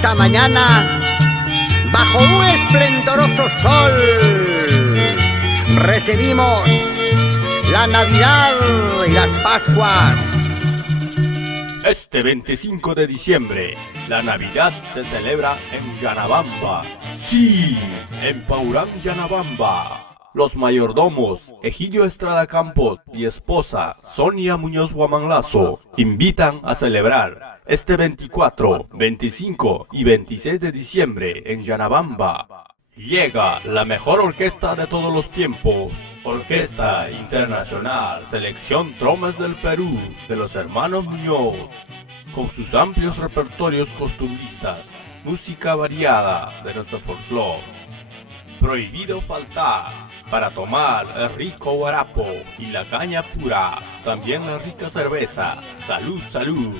esta mañana, bajo un esplendoroso sol, recibimos la Navidad y las Pascuas. Este 25 de diciembre, la Navidad se celebra en Yanabamba. Sí, en Paurán, Yanabamba. Los mayordomos Egidio Estrada Campos y esposa Sonia Muñoz Guamanlazo invitan a celebrar este 24, 25 y 26 de diciembre en Yanabamba. Llega la mejor orquesta de todos los tiempos, Orquesta Internacional Selección Tromes del Perú de los hermanos Muñoz, con sus amplios repertorios costumbristas, música variada de nuestro folclore. Prohibido faltar para tomar el rico guarapo y la caña pura, también la rica cerveza. Salud, salud.